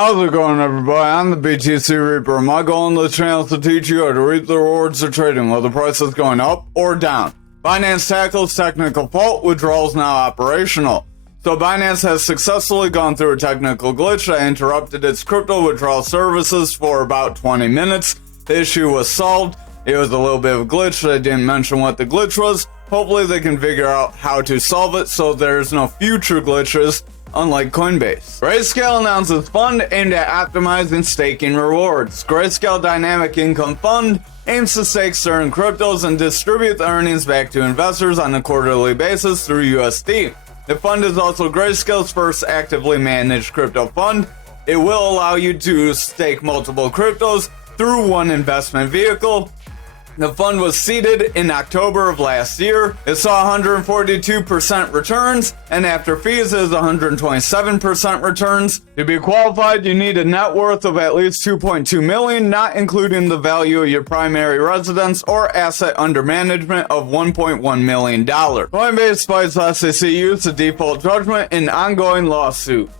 How's it going, everybody? I'm the BTC Reaper. My goal on this channel is to teach you how to reap the rewards of trading, whether the price is going up or down. Binance tackles technical fault, withdrawals now operational. So Binance has successfully gone through a technical glitch that interrupted its crypto withdrawal services for about 20 minutes. The issue was solved. It was a little bit of a glitch. They didn't mention what the glitch was. Hopefully they can figure out how to solve it so there's no future glitches, unlike Coinbase. Greyscale announces fund aimed at optimizing staking rewards. Greyscale Dynamic Income Fund aims to stake certain cryptos and distribute the earnings back to investors on a quarterly basis through USD. The fund is also Greyscale's first actively managed crypto fund. It will allow you to stake multiple cryptos through one investment vehicle. The fund was seeded in October of last year. It saw 142% returns, and after fees is 127% returns. To be qualified, you need a net worth of at least 2.2 million, not including the value of your primary residence or asset under management of $1.1 million. Coinbase fights SEC use of default judgment in ongoing lawsuit.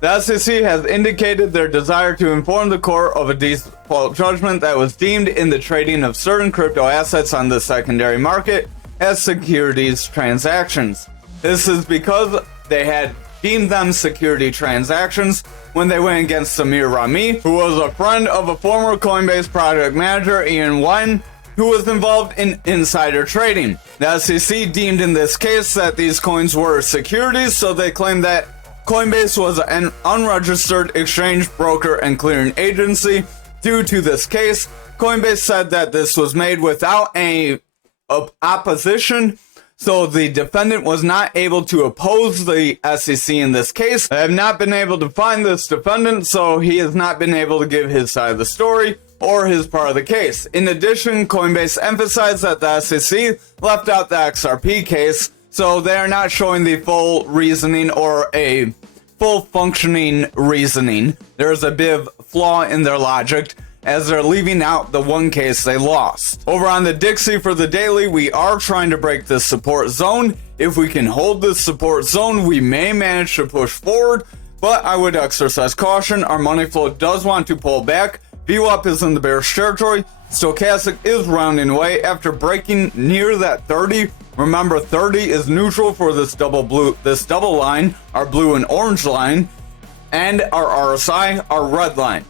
The SEC has indicated their desire to inform the court of a default judgment that was deemed in the trading of certain crypto assets on the secondary market as securities transactions. This is because they had deemed them security transactions when they went against Samir Rami, who was a friend of a former Coinbase product manager, Ian Wynn, who was involved in insider trading. The SEC deemed in this case that these coins were securities, so they claimed that Coinbase was an unregistered exchange, broker, and clearing agency. Due to this case, Coinbase said that this was made without any opposition, so the defendant was not able to oppose the SEC in this case. I have not been able to find this defendant, so he has not been able to give his side of the story or his part of the case. In addition, Coinbase emphasized that the SEC left out the XRP case, so they are not showing the full reasoning or a full functioning reasoning. There's a bit of flaw in their logic as they're leaving out the one case they lost. Over on the Dixie for the daily, we are trying to break this support zone. If we can hold this support zone, we may manage to push forward, but I would exercise caution. Our money flow does want to pull back. VWAP is in the bearish territory. Stochastic is rounding away after breaking near that 30. Remember, 30 is neutral for this double line, our blue and orange line, and our RSI, our red line.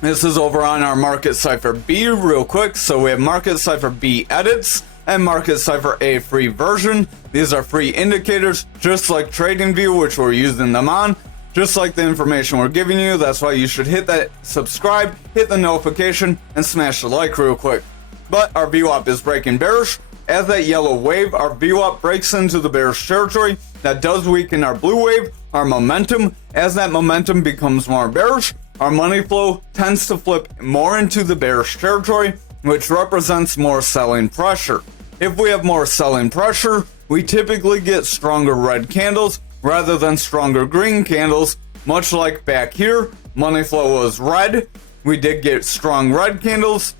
This is over on our Market Cipher B real quick. So we have Market Cipher B edits and Market Cipher A free version. These are free indicators, just like TradingView, which we're using them on. Just like the information we're giving you, that's why you should hit that subscribe, hit the notification, and smash the like real quick. But our VWAP is breaking bearish. As that yellow wave, our VWAP breaks into the bearish territory. That does weaken our blue wave, our momentum. As that momentum becomes more bearish, our money flow tends to flip more into the bearish territory, which represents more selling pressure. If we have more selling pressure, we typically get stronger red candles rather than stronger green candles. Much like back here, money flow was red. We did get strong red candles.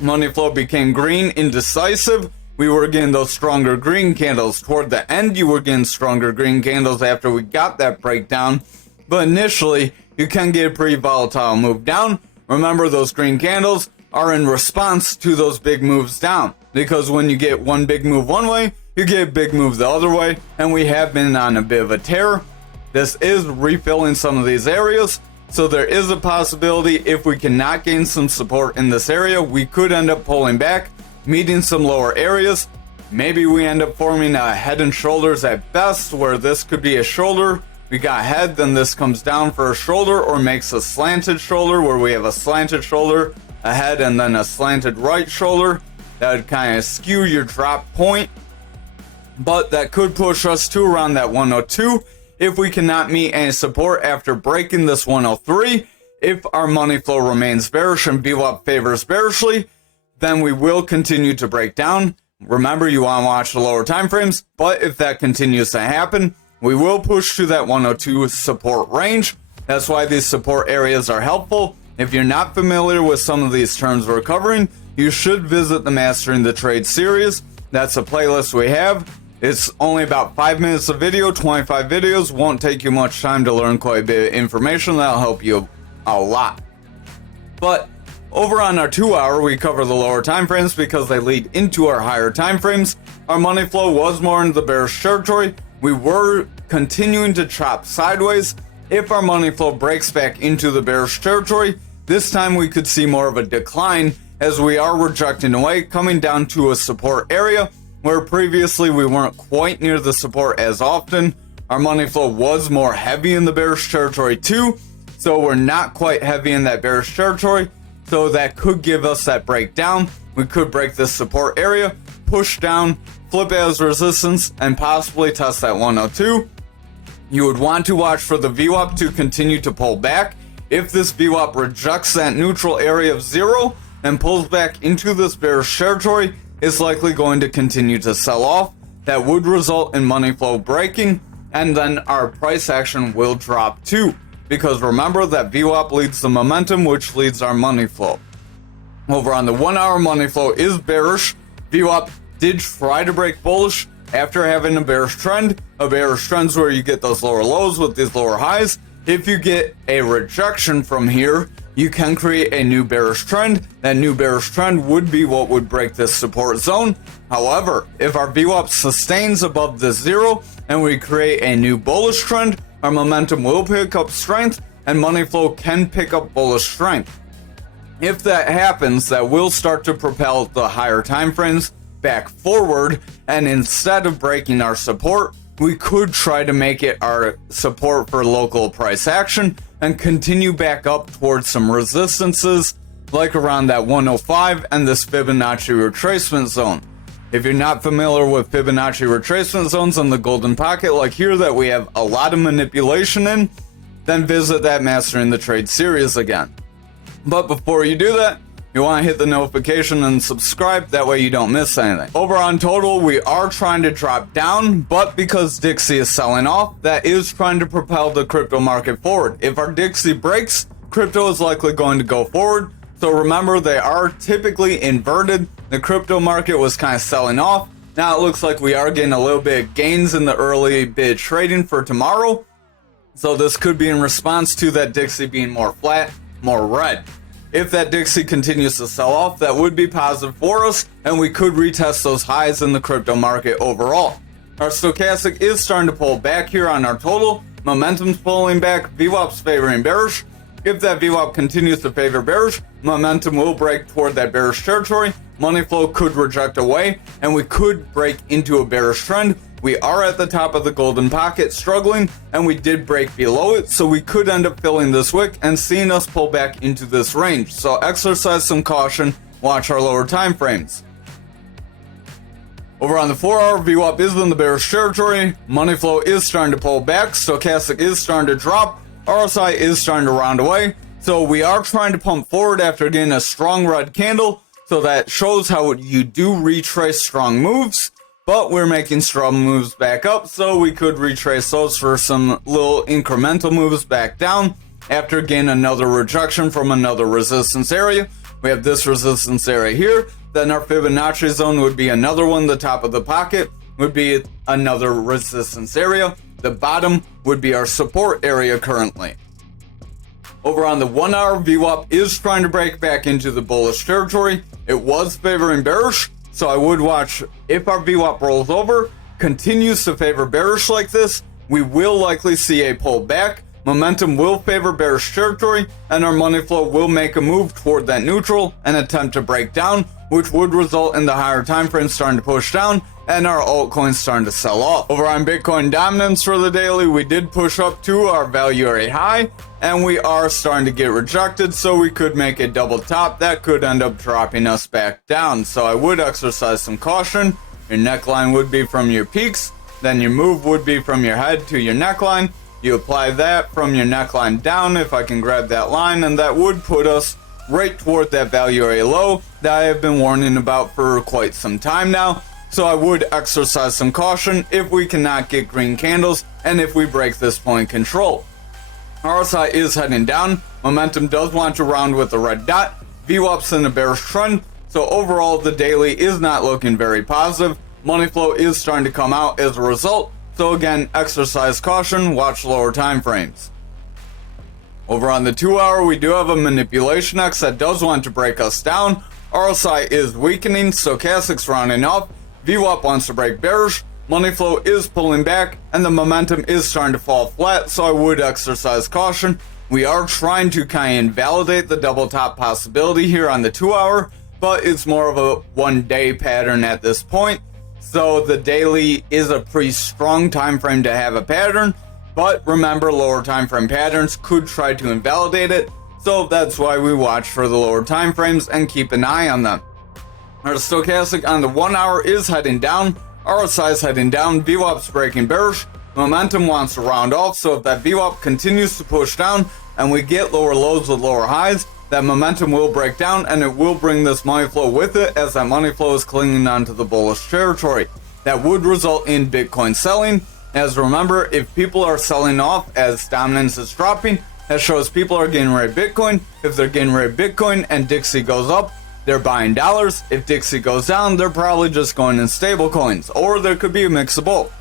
Money flow became green, indecisive. We were getting those stronger green candles. Toward the end, you were getting stronger green candles after we got that breakdown. But initially, you can get a pretty volatile move down. Remember, those green candles are in response to those big moves down. Because when you get one big move one way, you get a big move the other way. And we have been on a bit of a tear. This is refilling some of these areas. So there is a possibility if we cannot gain some support in this area, we could end up pulling back, meeting some lower areas. Maybe we end up forming a head and shoulders at best, where this could be a shoulder. We got head, then this comes down for a shoulder, or makes a slanted shoulder where we have a slanted shoulder, a head, and then a slanted right shoulder. That would kind of skew your drop point. But that could push us to around that 102 if we cannot meet any support after breaking this 103. If our money flow remains bearish and VWAP favors bearishly, then we will continue to break down. Remember, you want to watch the lower time frames, but if that continues to happen, we will push to that 102 support range. That's why these support areas are helpful. If you're not familiar with some of these terms we're covering, you should visit the Mastering the Trade series. That's a playlist we have. It's only about 5 minutes of video, 25 videos, won't take you much time to learn quite a bit of information. That'll help you a lot. But over on our 2 hour, we cover the lower time frames because they lead into our higher time frames. Our money flow was more into the bearish territory. We were continuing to chop sideways. If our money flow breaks back into the bearish territory, this time we could see more of a decline as we are rejecting away, coming down to a support area where previously we weren't quite near the support as often. Our money flow was more heavy in the bearish territory too, so we're not quite heavy in that bearish territory, so that could give us that breakdown. We could break this support area, push down, flip it as resistance, and possibly test that 102. You would want to watch for the VWAP to continue to pull back. If this VWAP rejects that neutral area of 0 and pulls back into this bearish territory, it's likely going to continue to sell off. That would result in money flow breaking, and then our price action will drop too. Because remember that VWAP leads the momentum, which leads our money flow. Over on the 1 hour, money flow is bearish. VWAP did try to break bullish after having a bearish trend. A bearish trend is where you get those lower lows with these lower highs. If you get a rejection from here, you can create a new bearish trend. That new bearish trend would be what would break this support zone. However, if our VWAP sustains above the 0 and we create a new bullish trend, our momentum will pick up strength and money flow can pick up bullish strength. If that happens, that will start to propel the higher time frames back forward, and instead of breaking our support, we could try to make it our support for local price action and continue back up towards some resistances like around that 105 and this Fibonacci retracement zone. If you're not familiar with Fibonacci retracement zones on the golden pocket like here that we have a lot of manipulation in, then visit that Mastering the Trade series again. But before you do that, you want to hit the notification and subscribe, that way you don't miss anything. Over on total, we are trying to drop down, but because Dixie is selling off, that is trying to propel the crypto market forward. If our Dixie breaks, crypto is likely going to go forward. So remember, they are typically inverted. The crypto market was kind of selling off. Now it looks like we are getting a little bit of gains in the early bid trading for tomorrow. So this could be in response to that Dixie being more flat, more red. If that Dixie continues to sell off, that would be positive for us, and we could retest those highs in the crypto market overall. Our stochastic is starting to pull back here on our total. Momentum's pulling back, VWAP's favoring bearish. If that VWAP continues to favor bearish, momentum will break toward that bearish territory. Money flow could reject away, and we could break into a bearish trend. We are at the top of the golden pocket struggling, and we did break below it, so we could end up filling this wick and seeing us pull back into this range. So exercise some caution, watch our lower time frames. Over on the 4 hour, VWAP is in the bearish territory, money flow is starting to pull back, stochastic is starting to drop, RSI is starting to round away, so we are trying to pump forward after getting a strong red candle, so that shows how you do retrace strong moves. But we're making strong moves back up, so we could retrace those for some little incremental moves back down after getting another rejection from another resistance area. We have this resistance area here, then our Fibonacci zone would be another one. The top of the pocket would be another resistance area. The bottom would be our support area currently. Over on the 1 hour, VWAP is trying to break back into the bullish territory. It was favoring bearish, so I would watch if our VWAP rolls over, continues to favor bearish like this, we will likely see a pullback. Momentum will favor bearish territory, and our money flow will make a move toward that neutral and attempt to break down, which would result in the higher time frame starting to push down and our altcoins starting to sell off. Over on Bitcoin dominance for the daily, we did push up to our value area high, and we are starting to get rejected, so we could make a double top. That could end up dropping us back down, so I would exercise some caution. Your neckline would be from your peaks, then your move would be from your head to your neckline. You apply that from your neckline down, if I can grab that line, and that would put us right toward that value area low that I have been warning about for quite some time now. So I would exercise some caution if we cannot get green candles and if we break this point control. RSI is heading down. Momentum does want to round with a red dot. VWAP's in a bearish trend. So overall, the daily is not looking very positive. money flow is starting to come out as a result. So again, exercise caution, watch lower time frames. Over on the 2 hour, we do have a manipulation X that does want to break us down. RSI is weakening, stochastics rounding off, VWAP wants to break bearish, money flow is pulling back, and the momentum is starting to fall flat, so I would exercise caution. We are trying to kind of invalidate the double top possibility here on the 2 hour, but it's more of a 1 day pattern at this point. So the daily is a pretty strong time frame to have a pattern, but remember, lower time frame patterns could try to invalidate it, so that's why we watch for the lower time frames and keep an eye on them. Our stochastic on the 1 hour is heading down, RSI is heading down, VWAP's breaking bearish, momentum wants to round off, so if that VWAP continues to push down and we get lower lows with lower highs, that momentum will break down and it will bring this money flow with it, as that money flow is clinging onto the bullish territory. That would result in Bitcoin selling, as remember, if people are selling off as dominance is dropping, that shows people are getting rid of Bitcoin. If they're getting rid of Bitcoin and Dixie goes up, they're buying dollars. If Dixie goes down, they're probably just going in stable coins, or there could be a mix of both.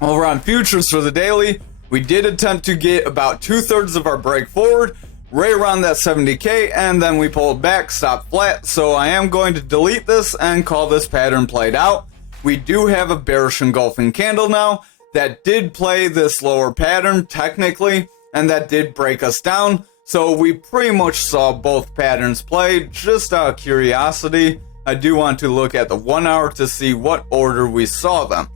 Over on futures for the daily, we did attempt to get about 2/3 of our break forward, right around that 70k, and then we pulled back, stopped flat, so I am going to delete this and call this pattern played out. We do have a bearish engulfing candle now that did play this lower pattern technically, and that did break us down. So we pretty much saw both patterns play. Just out of curiosity, I do want to look at the 1 hour to see what order we saw them.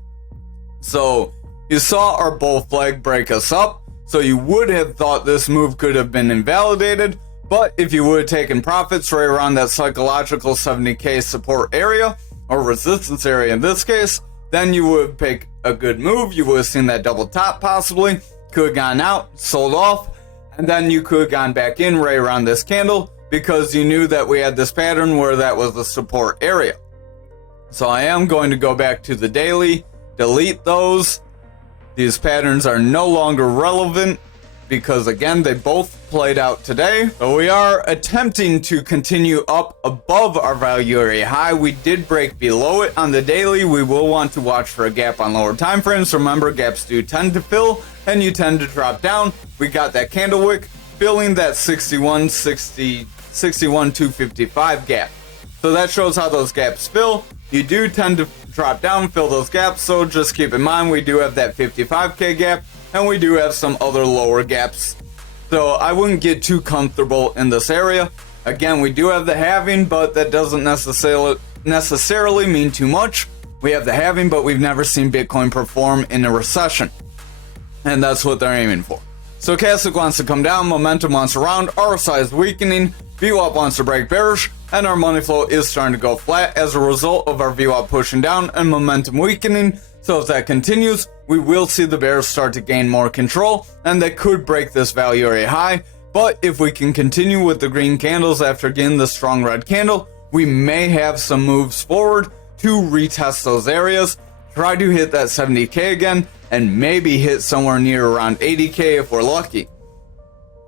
So you saw our bull flag break us up, so you would have thought this move could have been invalidated, but if you would have taken profits right around that psychological 70k support area, or resistance area in this case, then you would pick a good move. You would have seen that double top possibly, could have gone out, sold off, and then you could have gone back in right around this candle because you knew that we had this pattern where that was the support area. So I am going to go back to the daily, delete those. These patterns are no longer relevant because again, they both played out today. So we are attempting to continue up above our value area high. We did break below it on the daily. We will want to watch for a gap on lower time frames. Remember, gaps do tend to fill and you tend to drop down. We got that candle wick filling that 61.255 gap. So that shows how those gaps fill. You do tend to drop down, fill those gaps, so just keep in mind we do have that 55k gap and we do have some other lower gaps. So I wouldn't get too comfortable in this area. Again, we do have the halving, but that doesn't necessarily mean too much. We have the halving, but we've never seen Bitcoin perform in a recession. And that's what they're aiming for. Stochastic wants to come down, momentum wants to round, RSI is weakening, VWAP wants to break bearish, and our money flow is starting to go flat as a result of our VWAP pushing down and momentum weakening. So if that continues, we will see the bears start to gain more control, and they could break this value area high. But if we can continue with the green candles after getting the strong red candle, we may have some moves forward to retest those areas, try to hit that 70k again, and maybe hit somewhere near around 80k if we're lucky.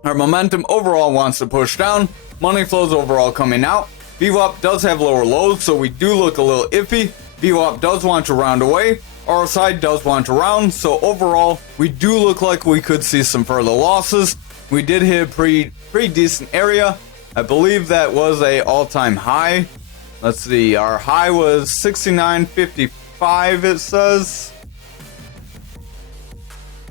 Our momentum overall wants to push down, money flows overall coming out. VWAP does have lower lows, so we do look a little iffy. VWAP does want to round away, RSI does want to round, so overall we do look like we could see some further losses. We did hit a pretty decent area. I believe that was a all-time high. Let's see, our high was 69.55 it says.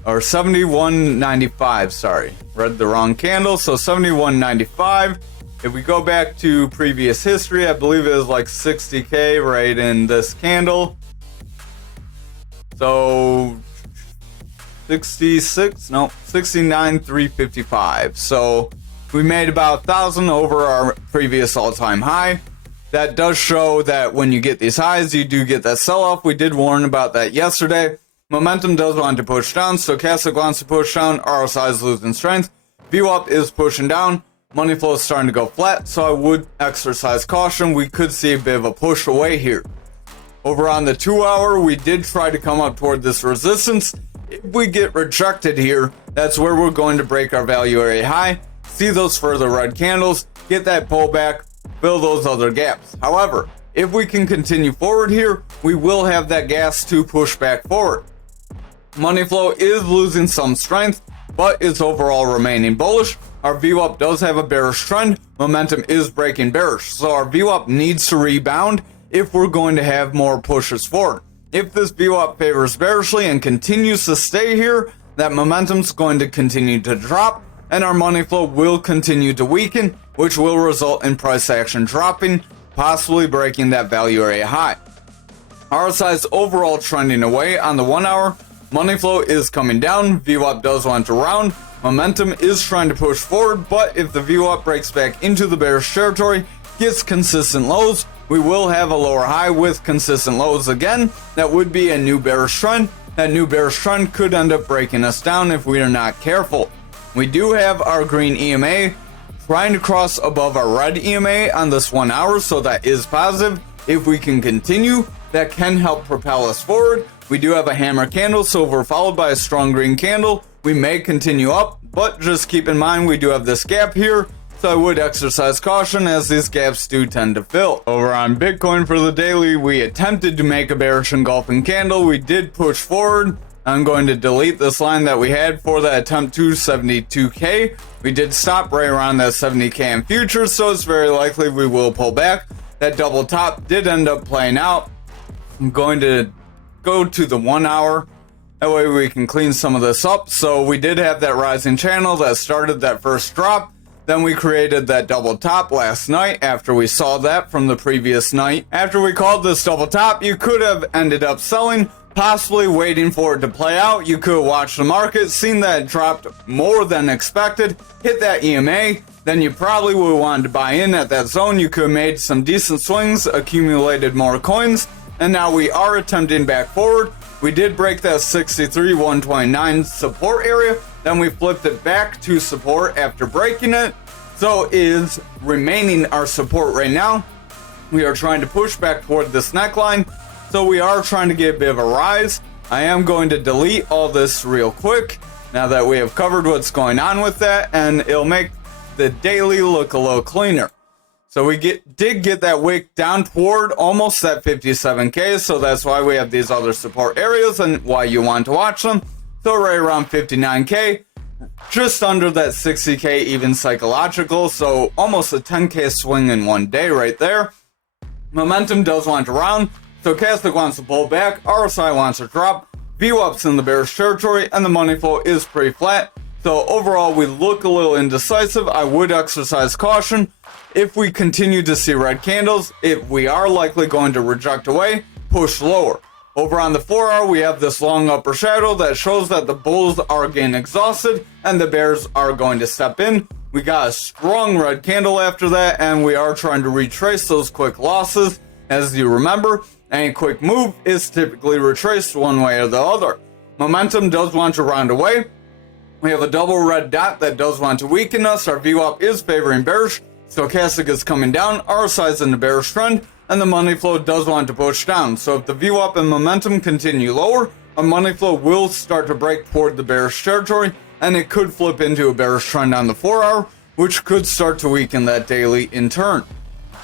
Or 71.95, sorry. Read the wrong candle, so 71.95. If we go back to previous history, I believe it was like 60k right in this candle. So 69.355. So we made about 1,000 over our previous all-time high. That does show that when you get these highs, you do get that sell-off. We did warn about that yesterday. Momentum does want to push down, stochastic wants to push down, RSI is losing strength, VWAP is pushing down, money flow is starting to go flat, so I would exercise caution. We could see a bit of a push away here. Over on the 2 hour, we did try to come up toward this resistance. If we get rejected here, that's where we're going to break our value area high, see those further red candles, get that pullback, fill those other gaps. However, If we can continue forward here, we will have that gas to push back forward. Money flow is losing some strength, but it's overall remaining bullish. Our VWAP does have a bearish trend. Momentum is breaking bearish, so our VWAP needs to rebound if we're going to have more pushes forward. If this VWAP favors bearishly and continues to stay here, that momentum's going to continue to drop, and our money flow will continue to weaken, which will result in price action dropping, possibly breaking that value area high. RSI is overall trending away on the 1 hour. Money flow is coming down. VWAP does want to round. Momentum is trying to push forward, but if the VWAP breaks back into the bearish territory, gets consistent lows, we will have a lower high with consistent lows again. That would be a new bearish trend. That new bearish trend could end up breaking us down if we are not careful. We do have our green EMA trying to cross above our red EMA on this 1 hour, so that is positive. If we can continue, that can help propel us forward. We do have a hammer candle, so if we're followed by a strong green candle, we may continue up, but just keep in mind we do have this gap here, so I would exercise caution as these gaps do tend to fill. Over on Bitcoin for the daily, we attempted to make a bearish engulfing candle. We did push forward. I'm going to delete this line that we had for that attempt to 72K. We did stop right around that 70K in futures, so it's very likely we will pull back. That double top did end up playing out. I'm going to go to the 1 hour. That way we can clean some of this up. So we did have that rising channel that started that first drop. Then we created that double top last night after we saw that from the previous night. After we called this double top, you could have ended up selling, possibly waiting for it to play out. You could have watched the market, seen that it dropped more than expected, hit that EMA, then you probably would have wanted to buy in at that zone. You could have made some decent swings, accumulated more coins, and now we are attempting back forward. We did break that 63,129 support area, then we flipped it back to support after breaking it. So is remaining our support right now. We are trying to push back toward this neckline, so we are trying to get a bit of a rise. I am going to delete all this real quick now that we have covered what's going on with that, and it'll make the daily look a little cleaner. So we did get that wick down toward almost that 57K, so that's why we have these other support areas and why you want to watch them. So right around 59K, just under that 60K even psychological, so almost a 10K swing in one day right there. Momentum does want to round, stochastic wants to pull back, RSI wants to drop, VWAP's in the bearish territory, and the money flow is pretty flat. So overall, we look a little indecisive. I would exercise caution. If we continue to see red candles, if we are likely going to reject away, push lower. Over on the 4 hour, we have this long upper shadow that shows that the bulls are getting exhausted and the bears are going to step in. We got a strong red candle after that, and we are trying to retrace those quick losses. As you remember, any quick move is typically retraced one way or the other. Momentum does want to round away. We have a double red dot that does want to weaken us. Our VWAP is favoring bearish. Stochastic is coming down. RSI is in the bearish trend, and the money flow does want to push down. So if the VWAP and momentum continue lower, our money flow will start to break toward the bearish territory, and it could flip into a bearish trend on the 4 hour, which could start to weaken that daily in turn.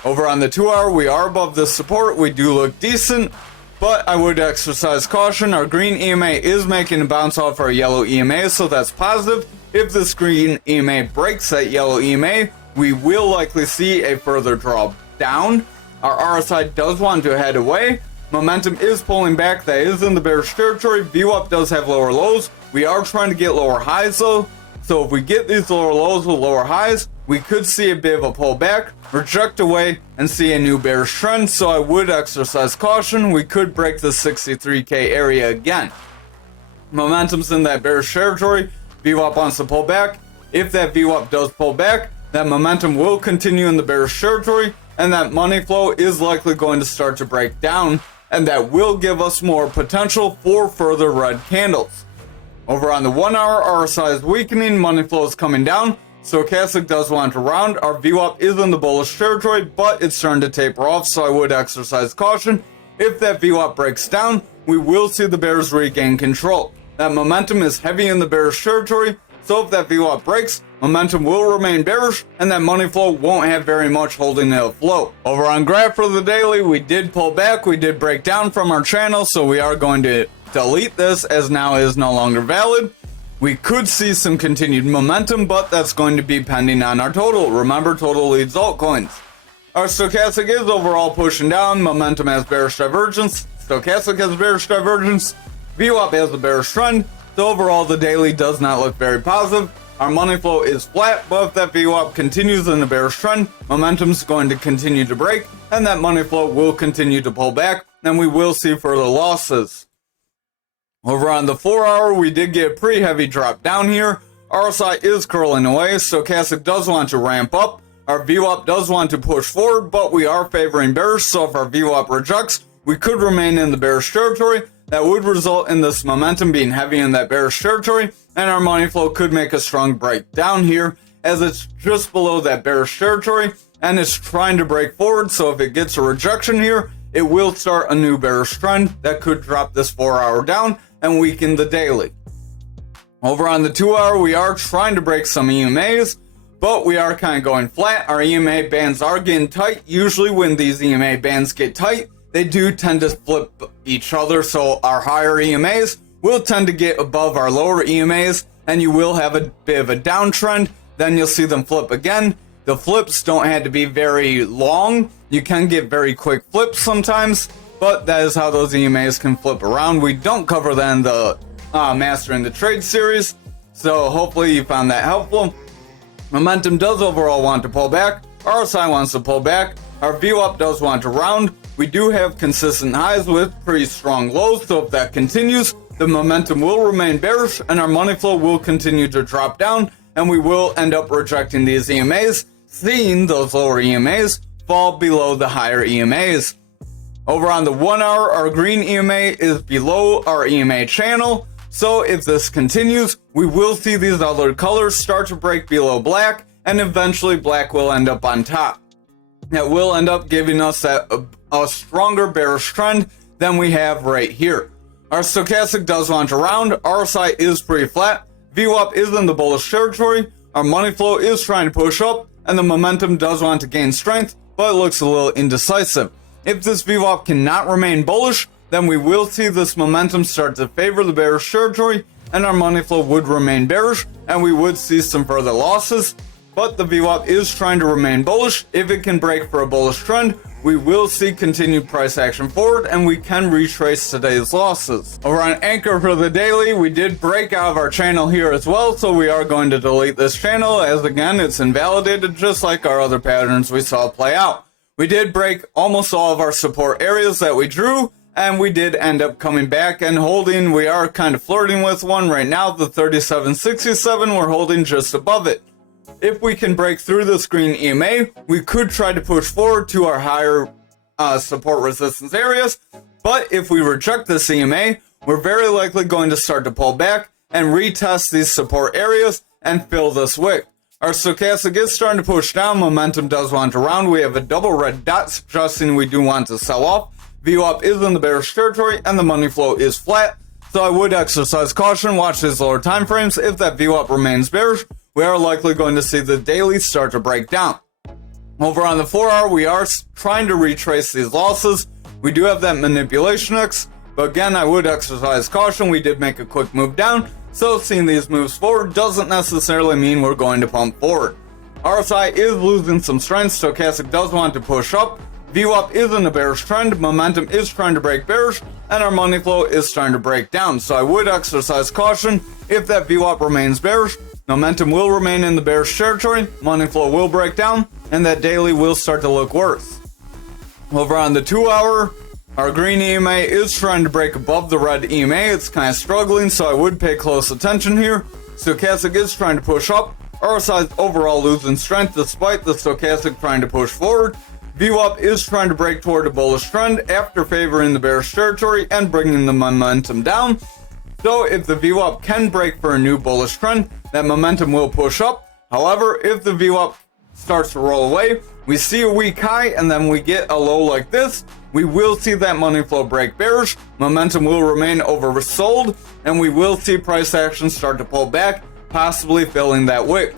Over on the 2 hour, we are above this support. We do look decent, but I would exercise caution. Our green EMA is making a bounce off our yellow EMA, so that's positive. If this green EMA breaks that yellow EMA, we will likely see a further draw down. Our RSI does want to head away. Momentum is pulling back. That is in the bearish territory. VWAP does have lower lows. We are trying to get lower highs though. So if we get these lower lows with lower highs, we could see a bit of a pullback, reject away, and see a new bearish trend. So I would exercise caution. We could break the 63K area again. Momentum's in that bearish territory. VWAP wants to pull back. If that VWAP does pull back, that momentum will continue in the bearish territory, and that money flow is likely going to start to break down, and that will give us more potential for further red candles. Over on the 1 hour, RSI is weakening, money flow is coming down. Stochastic does want to round. Our VWAP is in the bullish territory, but it's starting to taper off, so I would exercise caution. If that VWAP breaks down, we will see the bears regain control. That momentum is heavy in the bearish territory. So if that VWAP breaks, momentum will remain bearish, and that money flow won't have very much holding it afloat. Over on graph for the daily, we did pull back, we did break down from our channel, so we are going to delete this as now it is no longer valid. We could see some continued momentum, but that's going to be pending on our total. Remember, total leads altcoins. Our stochastic is overall pushing down. Momentum has bearish divergence. Stochastic has bearish divergence. VWAP has a bearish trend. So overall, the daily does not look very positive. Our money flow is flat, but if that VWAP continues in the bearish trend, momentum is going to continue to break, and that money flow will continue to pull back, and we will see further losses. Over on the 4-hour, we did get a pretty heavy drop down here. RSI is curling away. Stochastic does want to ramp up. Our VWAP does want to push forward, but we are favoring bearish, so if our VWAP rejects, we could remain in the bearish territory. That would result in this momentum being heavy in that bearish territory, and our money flow could make a strong break down here, as it's just below that bearish territory, and it's trying to break forward, so if it gets a rejection here, it will start a new bearish trend that could drop this 4-hour down and weaken the daily. Over on the 2-hour, we are trying to break some EMAs, but we are kind of going flat. Our EMA bands are getting tight. Usually when these EMA bands get tight, they do tend to flip each other, so our higher EMAs will tend to get above our lower EMAs, and you will have a bit of a downtrend. Then you'll see them flip again. The flips don't have to be very long. You can get very quick flips sometimes, but that is how those EMAs can flip around. We don't cover that in the Mastering the Trade series, so hopefully you found that helpful. Momentum does overall want to pull back. RSI wants to pull back. Our VWAP does want to round. We do have consistent highs with pretty strong lows, so if that continues, the momentum will remain bearish and our money flow will continue to drop down, and we will end up rejecting these EMAs, seeing those lower EMAs fall below the higher EMAs. Over on the 1-hour, our green EMA is below our EMA channel, so if this continues, we will see these other colors start to break below black, and eventually black will end up on top. That will end up giving us a stronger bearish trend than we have right here. Our stochastic does want to round. RSI is pretty flat. VWAP is in the bullish territory. Our money flow is trying to push up, and the momentum does want to gain strength, but it looks a little indecisive. If this VWAP cannot remain bullish, then we will see this momentum start to favor the bearish territory, and our money flow would remain bearish, and we would see some further losses. But the VWAP is trying to remain bullish. If it can break for a bullish trend, we will see continued price action forward, and we can retrace today's losses. Over on Ankr for the daily, we did break out of our channel here as well, so we are going to delete this channel, as again, it's invalidated just like our other patterns we saw play out. We did break almost all of our support areas that we drew, and we did end up coming back and holding. We are kind of flirting with one right now, the 37.67, we're holding just above it. If we can break through this green EMA, we could try to push forward to our higher support resistance areas, but if we reject this EMA, we're very likely going to start to pull back and retest these support areas and fill this wick. Our stochastic is starting to push down. Momentum does want to round. We have a double red dot suggesting we do want to sell off. VWAP is in the bearish territory, and the money flow is flat, so I would exercise caution. Watch these lower time frames. If that VWAP remains bearish, we are likely going to see the daily start to break down. Over on the 4-hour, we are trying to retrace these losses. We do have that manipulation X, but again, I would exercise caution. We did make a quick move down, so seeing these moves forward doesn't necessarily mean we're going to pump forward. RSI is losing some strength. Stochastic does want to push up. VWAP is in a bearish trend. Momentum is trying to break bearish, and our money flow is starting to break down. So I would exercise caution. If that VWAP remains bearish, momentum will remain in the bearish territory, money flow will break down, and that daily will start to look worse. Over on the 2-hour, our green EMA is trying to break above the red EMA. It's kind of struggling, so I would pay close attention here. Stochastic is trying to push up. RSI is overall losing strength despite the stochastic trying to push forward. VWAP is trying to break toward a bullish trend after favoring the bearish territory and bringing the momentum down. So if the VWAP can break for a new bullish trend, that momentum will push up. However, if the VWAP starts to roll away, we see a weak high and then we get a low like this, we will see that money flow break bearish, momentum will remain oversold, and we will see price action start to pull back possibly filling that wick.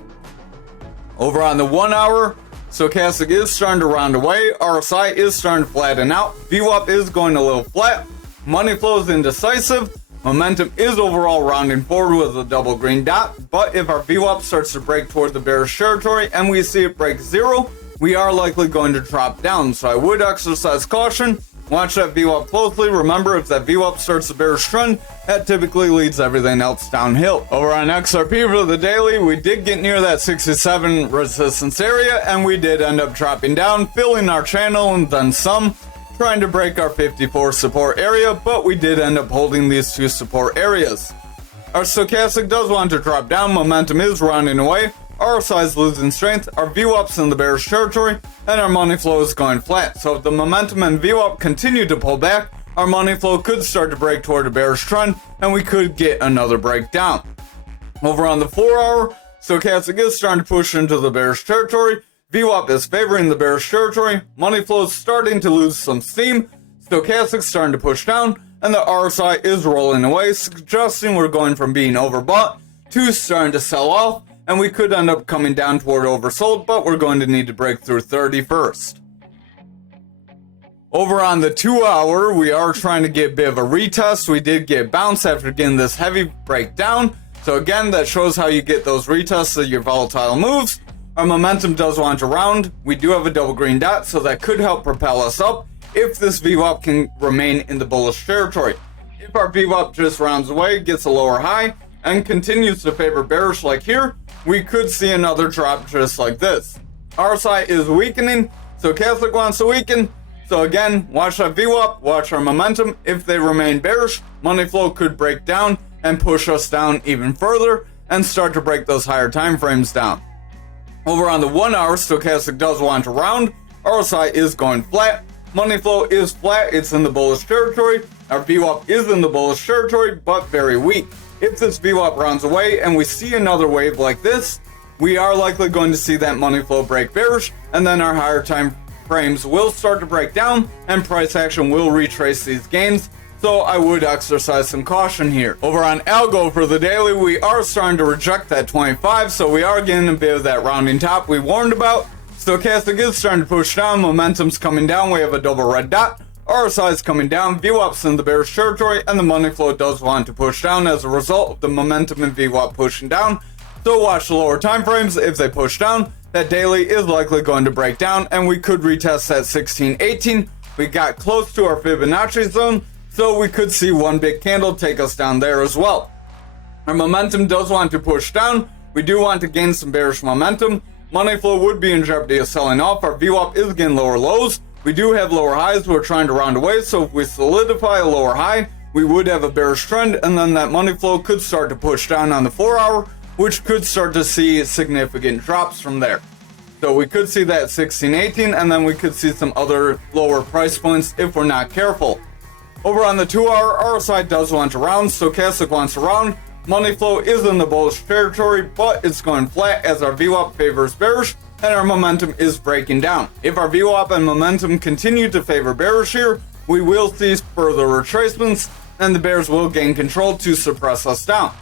Over on the 1 hour, stochastic is starting to round away, RSI is starting to flatten out, VWAP is going a little flat, money flow is indecisive, momentum is overall rounding forward with a double green dot, but if our VWAP starts to break toward the bearish territory and we see it break zero, we are likely going to drop down, so I would exercise caution. Watch that VWAP closely. Remember, if that VWAP starts a bearish trend, that typically leads everything else downhill. Over on XRP for the daily, we did get near that 67 resistance area, and we did end up dropping down, filling our channel and then some, trying to break our 54 support area, but we did end up holding these two support areas. Our stochastic does want to drop down, momentum is rounding away, RSI is losing strength, our VWAP's in the bearish territory, and our money flow is going flat. So if the momentum and VWAP continue to pull back, our money flow could start to break toward a bearish trend, and we could get another breakdown. Over on the 4 hour, stochastic is starting to push into the bearish territory, VWAP is favoring the bearish territory, money flow is starting to lose some steam, stochastic starting to push down, and the RSI is rolling away, suggesting we're going from being overbought to starting to sell off, and we could end up coming down toward oversold, but we're going to need to break through 30 first. Over on the 2 hour, we are trying to get a bit of a retest. We did get bounced after getting this heavy breakdown. So again, that shows how you get those retests of your volatile moves. Our momentum does want to round. We do have a double green dot, so that could help propel us up if this VWAP can remain in the bullish territory. If our VWAP just rounds away, gets a lower high, and continues to favor bearish like here, we could see another drop just like this. RSI is weakening, stochastic wants to weaken, so again, watch that VWAP, watch our momentum. If they remain bearish, money flow could break down and push us down even further and start to break those higher time frames down. Over on the 1 hour, stochastic does want to round, RSI is going flat, money flow is flat, it's in the bullish territory, our VWAP is in the bullish territory, but very weak. If this VWAP rounds away and we see another wave like this, we are likely going to see that money flow break bearish, and then our higher time frames will start to break down and price action will retrace these gains. So I would exercise some caution here. Over on ALGO for the daily, we are starting to reject that 25, so we are getting a bit of that rounding top we warned about. Stochastic is starting to push down, momentum's coming down, we have a double red dot. RSI is coming down, VWAP's in the bearish territory, and the money flow does want to push down as a result of the momentum and VWAP pushing down. So watch the lower time frames. If they push down, that daily is likely going to break down, and we could retest that 1618. We got close to our Fibonacci zone, so we could see one big candle take us down there as well. Our momentum does want to push down. We do want to gain some bearish momentum. Money flow would be in jeopardy of selling off. Our VWAP is getting lower lows. We do have lower highs we're trying to round away, so if we solidify a lower high, we would have a bearish trend, and then that money flow could start to push down on the 4 hour, which could start to see significant drops from there. So we could see that 1618, and then we could see some other lower price points if we're not careful. Over on the 2 hour, RSI does want to round, stochastic wants to round, money flow is in the bullish territory, but it's going flat as our VWAP favors bearish, and our momentum is breaking down. If our VWAP and momentum continue to favor bearish here, we will see further retracements, and the bears will gain control to suppress us down.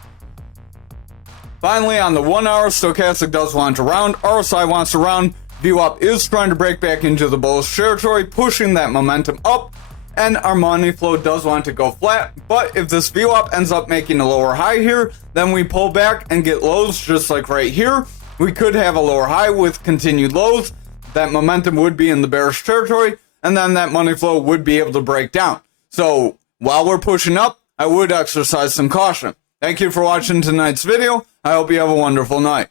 Finally, on the 1 hour, stochastic does want to round, RSI wants to round, VWAP is trying to break back into the bullish territory, pushing that momentum up, and our money flow does want to go flat, but if this VWAP ends up making a lower high here, then we pull back and get lows just like right here. We could have a lower high with continued lows, that momentum would be in the bearish territory, and then that money flow would be able to break down. So while we're pushing up, I would exercise some caution. Thank you for watching tonight's video. I hope you have a wonderful night.